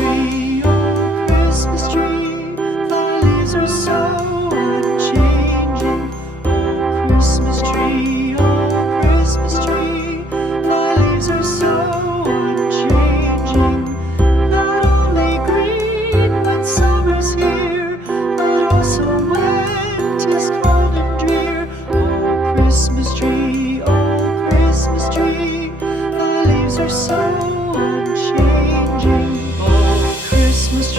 tree, oh Christmas tree, thy leaves are so unchanging. Oh Christmas tree, thy leaves are so unchanging. Not only green when summer's here, but also when 'tis cold and drear. Oh Christmas tree, thy leaves are so unchanging. Oh Christmas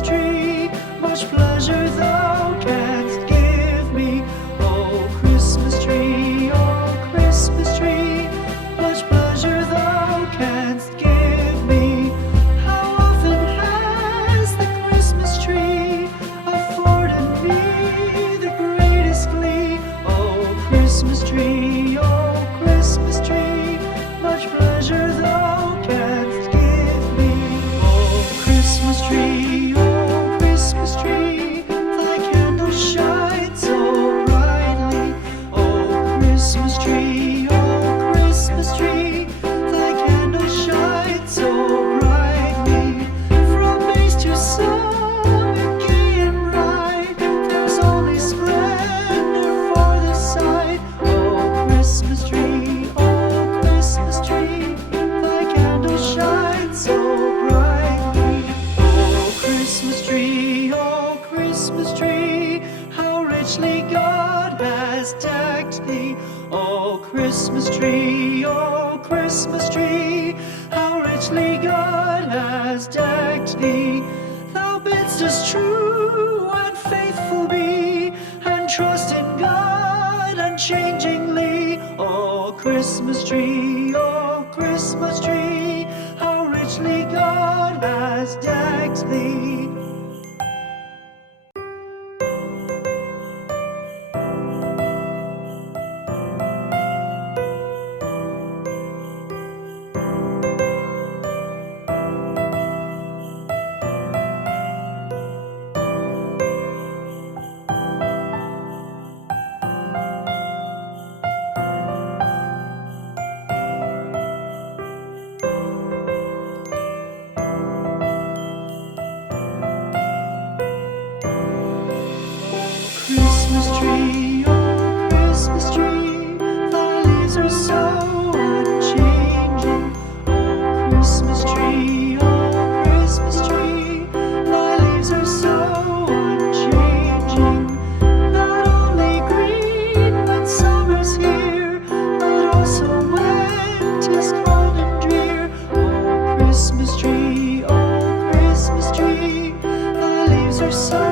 tree, much pleasure thou canst give me. Oh Christmas tree, much pleasure thou canst give me. How often has the Christmas tree afforded me the greatest glee? Oh Christmas tree, much pleasure thou canst give me. Oh Christmas tree, thy candles shine so brightly. Oh Christmas tree, thy candles shine so brightly. From base to summit, gay and bright, there's only splendor for the sight. Oh Christmas tree, thy candles shine so brightly. Oh Christmas tree, how richly God has decked thee. Oh Christmas tree, how richly God has decked thee. Thou bidst us true and faithful be, and trust in God unchangingly. Oh Christmas tree, how richly God has decked thee. Christmas tree, thy leaves are so unchanging. Oh Christmas tree, thy leaves are so unchanging. Not only green when summer's here, but also when 'tis cold and drear. Oh Christmas tree, thy leaves are so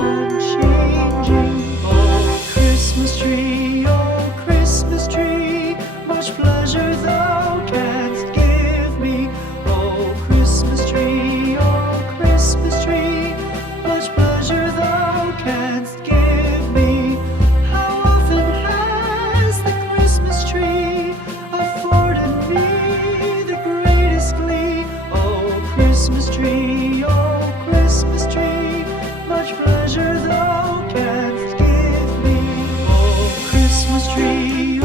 unchanging. Oh Christmas tree, much pleasure thou canst give me. Oh Christmas tree, much pleasure thou canst give me. How often has the Christmas tree afforded me the greatest glee? Oh Christmas tree, much pleasure thou canst give me. Oh Christmas tree,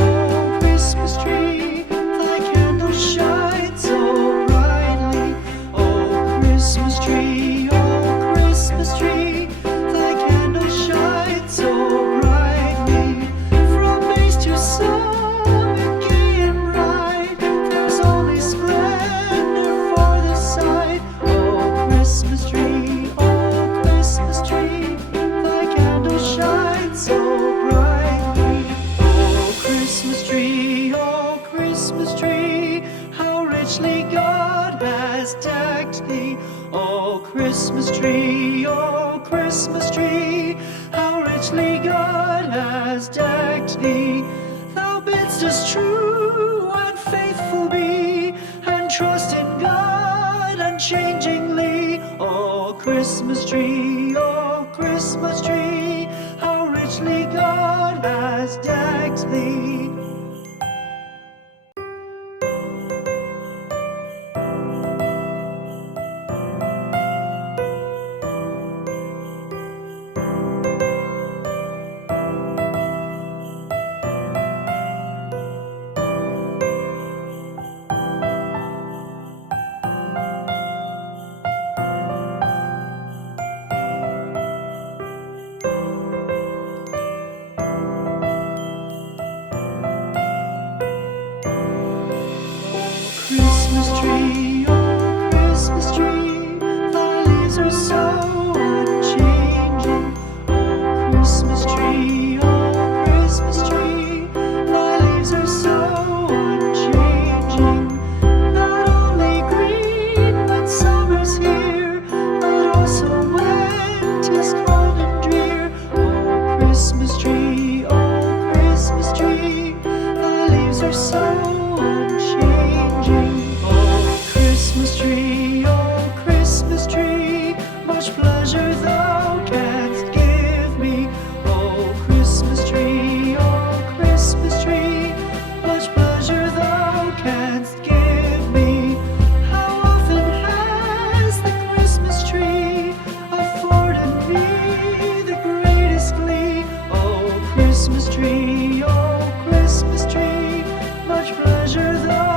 thy candles shine so brightly. Oh Christmas tree, thy candles shine so brightly. From base to summit, gay and bright, there's only splendor for the sight. Oh Christmas tree, thy candles shine so brightly. Oh Christmas tree, how richly God has decked thee. Oh Christmas tree, how richly God has decked thee. Thou bidst us true and faithful be, and trust in God unchangingly. Oh Christmas tree, how richly God has decked thee. Christmas tree, oh Christmas tree, thy leaves are so unchanging. Oh Christmas tree, thy leaves are so unchanging. Not only green when summer's here, but also when 'tis cold and drear. Oh Christmas tree, thy leaves are so unchanging. Oh Christmas tree, much pleasure thou canst give me. Oh Christmas tree, much pleasure thou canst give me. How often has the Christmas tree afforded me the greatest glee? Oh Christmas tree, much pleasure thou